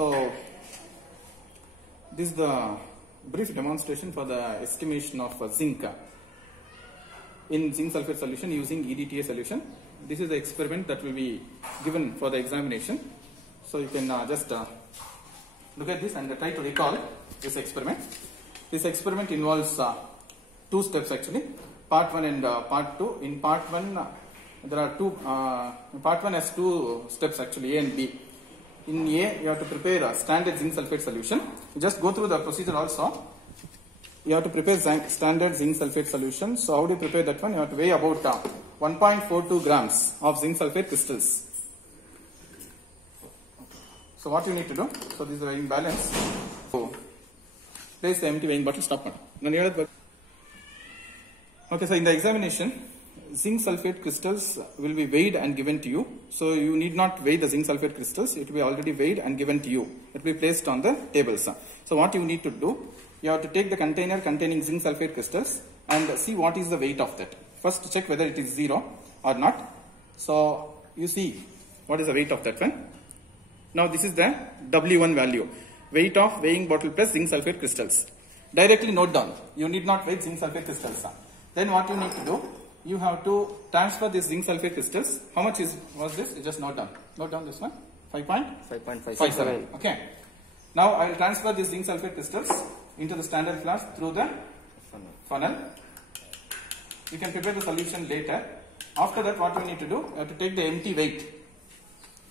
So this is the brief demonstration for the estimation of zinc in zinc sulfate solution using EDTA solution. This is the experiment that will be given for the examination. So you can just look at this and try to recall this experiment. This experiment involves two steps actually, part 1 and part 2. In part 1 there are part 1 has two steps actually, A and B. In A you have to prepare a standard zinc sulfate solution. You just go through the procedure also. You have to prepare standard zinc sulfate solution. So how do you prepare that one? You have to weigh about 1.42 grams of zinc sulfate crystals. So what you need to do? So this is the weighing balance. So place the empty weighing bottle. Stop. Okay, so in the examination, zinc sulfate crystals will be weighed and given to you. So you need not weigh the zinc sulfate crystals. It will be already weighed and given to you. It will be placed on the tables. So what you need to do? You have to take the container containing zinc sulfate crystals and see what is the weight of that. First check whether it is 0 or not. So you see what is the weight of that one. Now this is the W1 value. Weight of weighing bottle plus zinc sulfate crystals. Directly note down. You need not weigh zinc sulfate crystals. Then what you need to do? You have to transfer this zinc sulfate crystals. How much was this? You just note down. Note down this one. 5.57. Okay. Now I will transfer these zinc sulfate crystals into the standard flask through the funnel. You can prepare the solution later. After that, what you need to do? You have to take the empty weight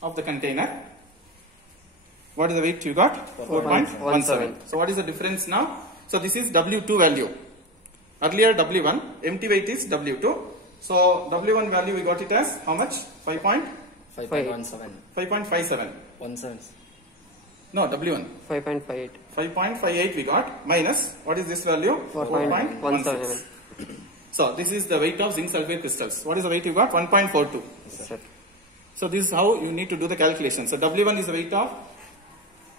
of the container. What is the weight you got? 4.17. So what is the difference now? So this is W2 value. Earlier W1, empty weight is W2. So W1 value we got it as how much? 5.17. 5.57. No, W1. 5.58. 5.58 we got minus, what is this value? 4.17. So this is the weight of zinc sulfate crystals. What is the weight you got? 1.42. Yes, So this is how you need to do the calculation. So W1 is the weight of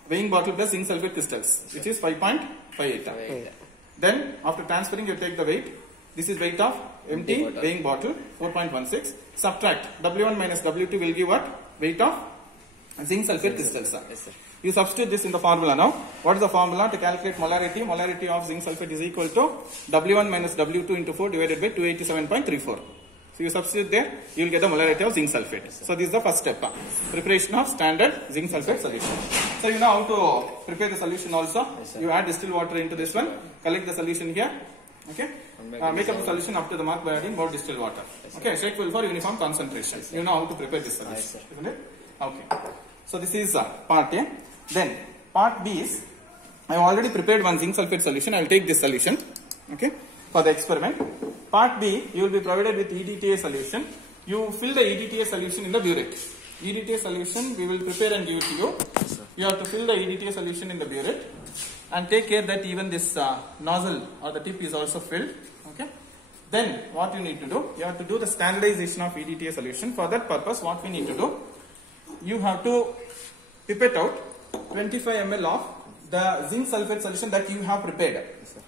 weighing bottle plus zinc sulfate crystals, which is 5.58. Then after transferring you take the weight. This is weight of empty weighing bottle 4.16. Subtract W1 minus W2 will give what? Weight of zinc sulfate crystals. Yes, sir. You substitute this in the formula now. What is the formula to calculate molarity? Molarity of zinc sulfate is equal to W1 minus W2 into 4 divided by 287.34. So you substitute there, you will get the molarity of zinc sulfate. Yes, so this is the first step. Preparation of standard zinc sulfate solution. So you know how to prepare the solution also. Yes, you add distilled water into this one. Collect the solution here. Okay. Make up the solution up to the mark by adding more distilled water. Yes, okay. Shake well for uniform concentration. Yes, you know how to prepare this solution. Yes, isn't it? Okay. So this is part A. Then part B is, I have already prepared one zinc sulfate solution. I will take this solution, okay, for the experiment. Part B, you will be provided with EDTA solution. You fill the EDTA solution in the burette. EDTA solution we will prepare and give it to you. Yes, you have to fill the EDTA solution in the burette and take care that even this nozzle or the tip is also filled. Okay. Then what you need to do? You have to do the standardization of EDTA solution. For that purpose, what we need to do? You have to pipette out 25 ml of the zinc sulfate solution that you have prepared. Yes, sir.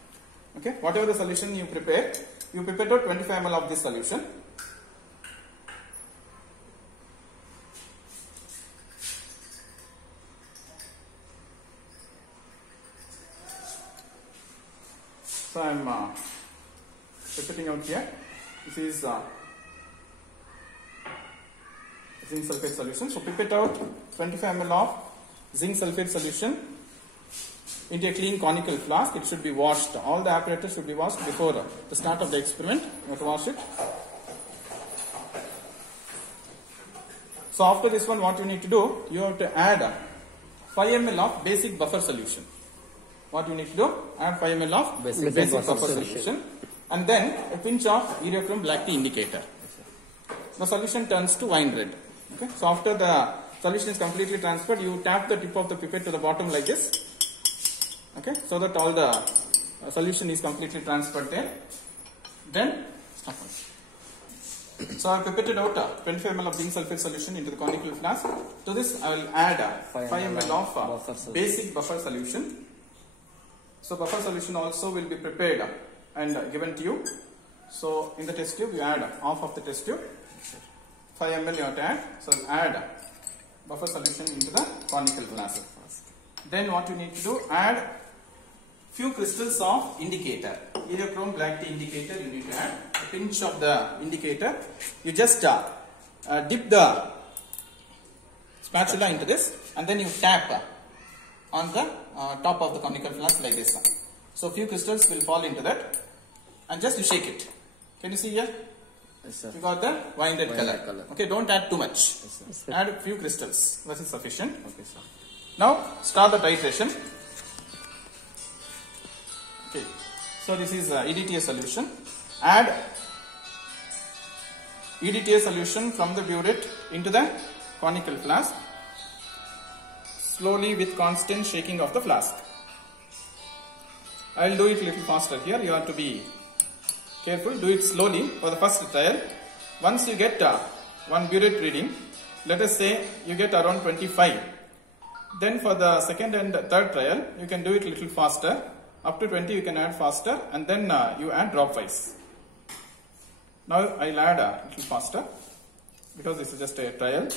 Okay, whatever the solution you prepare, you pipette out 25 ml of this solution. So I am pipetting out here. This is zinc sulfate solution. So pipette out 25 ml of zinc sulfate solution into a clean conical flask. It should be washed. All the apparatus should be washed before the start of the experiment. You have to wash it. So after this one, what you need to do? You have to add 5 ml of basic buffer solution. What you need to do? Add 5 ml of Basic buffer solution. And then a pinch of ureaform black tea indicator. The solution turns to wine red. Okay. So after the solution is completely transferred, you tap the tip of the pipette to the bottom like this. Okay. So that all the solution is completely transferred there. Then stop. So I have pipetted out 25 ml of zinc sulfate solution into the conical flask. To this I will add 5 ml of basic buffer solution. So buffer solution also will be prepared and given to you. So in the test tube you add half of the test tube. 5 ml you have to add. So add buffer solution into the conical flask. Then what you need to do, add few crystals of indicator, iriochrome black tea indicator. You need to add a pinch of the indicator. You just dip the spatula into this, and then you tap on the top of the conical flask like this. So few crystals will fall into that, and just you shake it. Can you see here? Yes, sir. You got the wine red color. Okay, don't add too much. Yes, sir. Add a few crystals. That is sufficient. Okay, sir. Now start the titration. Okay, so this is EDTA solution. Add EDTA solution from the burette into the conical flask, slowly with constant shaking of the flask. I will do it a little faster here. You have to be careful. Do it slowly for the first trial. Once you get one burette reading, let us say you get around 25. Then for the second and third trial, you can do it a little faster. Up to 20 you can add faster, and then you add drop wise. Now I will add a little faster because this is just a trial.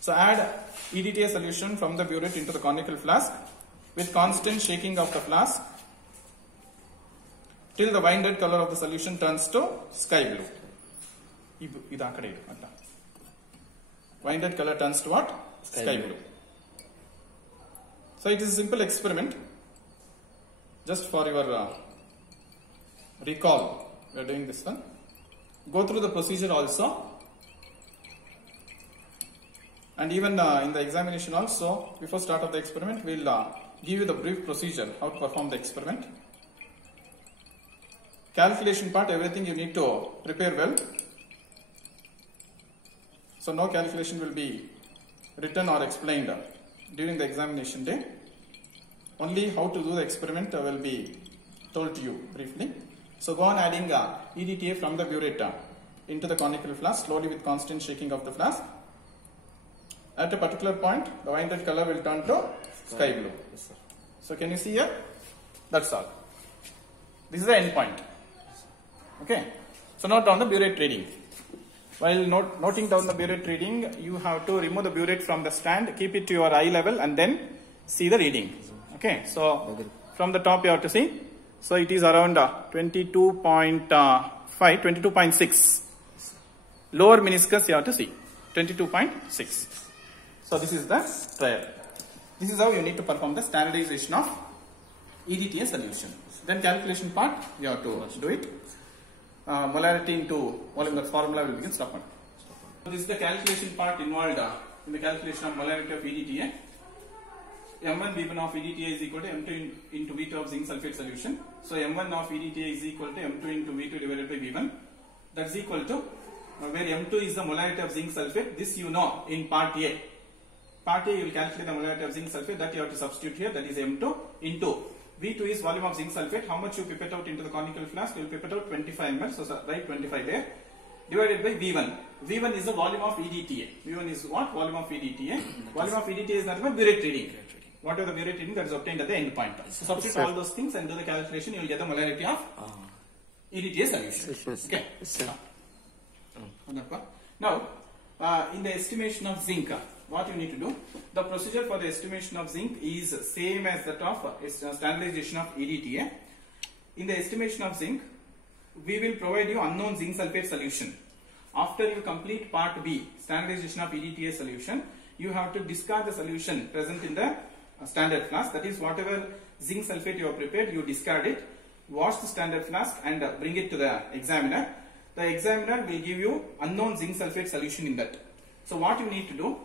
So add EDTA solution from the burette into the conical flask with constant shaking of the flask till the wine red color of the solution turns to sky blue. Wine red color turns to what? Sky blue. So it is a simple experiment. Just for your recall, we are doing this one. Go through the procedure also, and even in the examination also, before start of the experiment, we will give you the brief procedure how to perform the experiment. Calculation part, everything you need to prepare well. So no calculation will be written or explained during the examination day. Only how to do the experiment will be told to you briefly. So go on adding EDTA from the burette into the conical flask slowly with constant shaking of the flask. At a particular point, the wine red color will turn to sky blue. Yes, sir. So can you see here? That's all. This is the end point. Okay. So note down the burette reading. While noting down the burette reading, you have to remove the burette from the stand, keep it to your eye level, and then see the reading. Okay. So from the top you have to see. So it is around 22.5, 22.6. Lower meniscus you have to see. 22.6. So this is the trial. This is how you need to perform the standardization of EDTA solution. Then calculation part you have to do it. Molarity into volume, the formula will begin. Stop on. So this is the calculation part involved in the calculation of molarity of EDTA. M1 V1 of EDTA is equal to M2 into V2 of zinc sulfate solution. So M1 of EDTA is equal to M2 into V2 divided by V1. That's equal to where M2 is the molarity of zinc sulfate. This you know in part A. Part A you will calculate the molarity of zinc sulfate, that you have to substitute here, that is M2 into V2 is volume of zinc sulfate. How much you pipette out into the conical flask? You will pipette out 25 ml. So write 25 there. Divided by V1. V1 is the volume of EDTA. V1 is what? Volume of EDTA. Volume of EDTA is nothing but burette reading. Whatever the burette reading that is obtained at the end point. So substitute all those things and do the calculation. You will get the molarity of EDTA solution. Okay. Now, in the estimation of zinc, what you need to do? The procedure for the estimation of zinc is same as that of standardization of EDTA. In the estimation of zinc, we will provide you unknown zinc sulfate solution. After you complete part B, standardization of EDTA solution, you have to discard the solution present in the standard flask. That is, whatever zinc sulfate you have prepared, you discard it, wash the standard flask and bring it to the examiner. The examiner will give you unknown zinc sulfate solution in that. So what you need to do,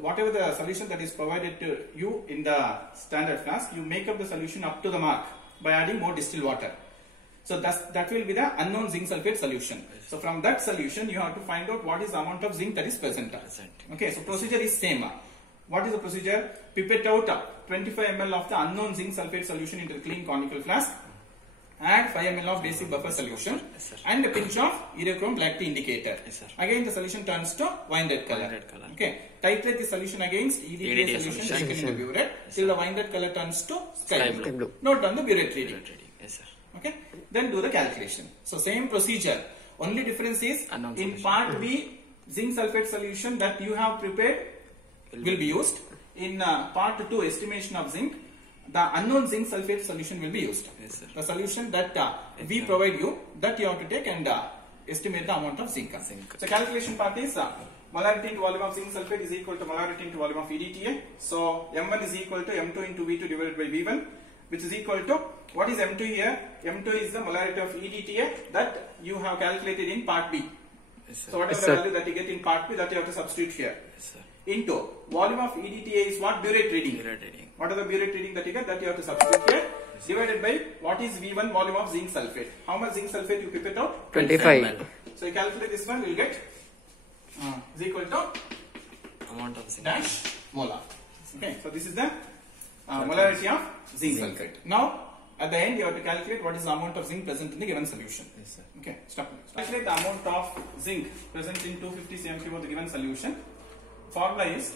whatever the solution that is provided to you in the standard flask, you make up the solution up to the mark by adding more distilled water. So that will be the unknown zinc sulfate solution. So from that solution, you have to find out what is the amount of zinc that is present. Okay, so procedure is same. What is the procedure? Pipette out 25 ml of the unknown zinc sulfate solution into the clean conical flask. Add 5 ml of basic buffer solution and a pinch of iriochrome black tea indicator. Again the solution turns to wine red color. Okay. Titrate the solution against EDTA solution taken in the burette till the wine red color turns to sky blue. Note down the burette reading. Okay. Then do the calculation. So same procedure. Only difference is in part B, zinc sulfate solution that you have prepared will be used. in part 2 estimation of zinc, the unknown zinc sulfate solution will be used. Yes, sir. The solution that we provide you, that you have to take and estimate the amount of zinc. So calculation part is molarity into volume of zinc sulfate is equal to molarity into volume of EDTA. So M1 is equal to M2 into V2 divided by V1, which is equal to, what is M2 here? M2 is the molarity of EDTA that you have calculated in part B. Yes, So whatever the value that you get in part B, that you have to substitute here. Yes, sir. Into volume of EDTA is what? Burette reading. Burette reading. What are the burette reading that you get? That you have to substitute here. Yes, divided by what is V1 volume of zinc sulfate. How much zinc sulfate you keep it out? 25. So you calculate this one, you will get is equal to Amount of zinc. dash molar. Okay, so this is the molarity of zinc sulfate. Now at the end you have to calculate what is the amount of zinc present in the given solution. Yes, sir. Okay, stop. Calculate the amount of zinc present in 250 cm3 of the given solution. Formula is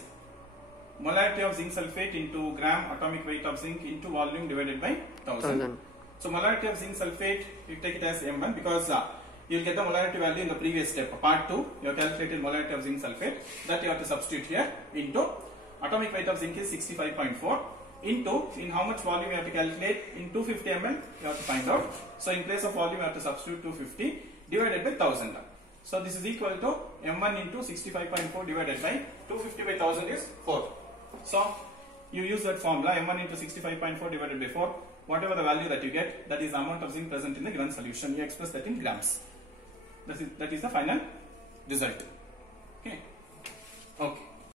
molarity of zinc sulfate into gram atomic weight of zinc into volume divided by 1000. So molarity of zinc sulfate, you take it as M1 because you will get the molarity value in the previous step. Part 2, you have calculated molarity of zinc sulfate, that you have to substitute here into atomic weight of zinc is 65.4 into in how much volume you have to calculate in 250 ml you have to find out. So in place of volume you have to substitute 250 divided by 1000. So this is equal to M1 into 65.4 divided by 250 by 1000 is 4. So you use that formula M1 into 65.4 divided by 4. Whatever the value that you get, that is the amount of zinc present in the given solution. You express that in grams. That is the final result. Okay.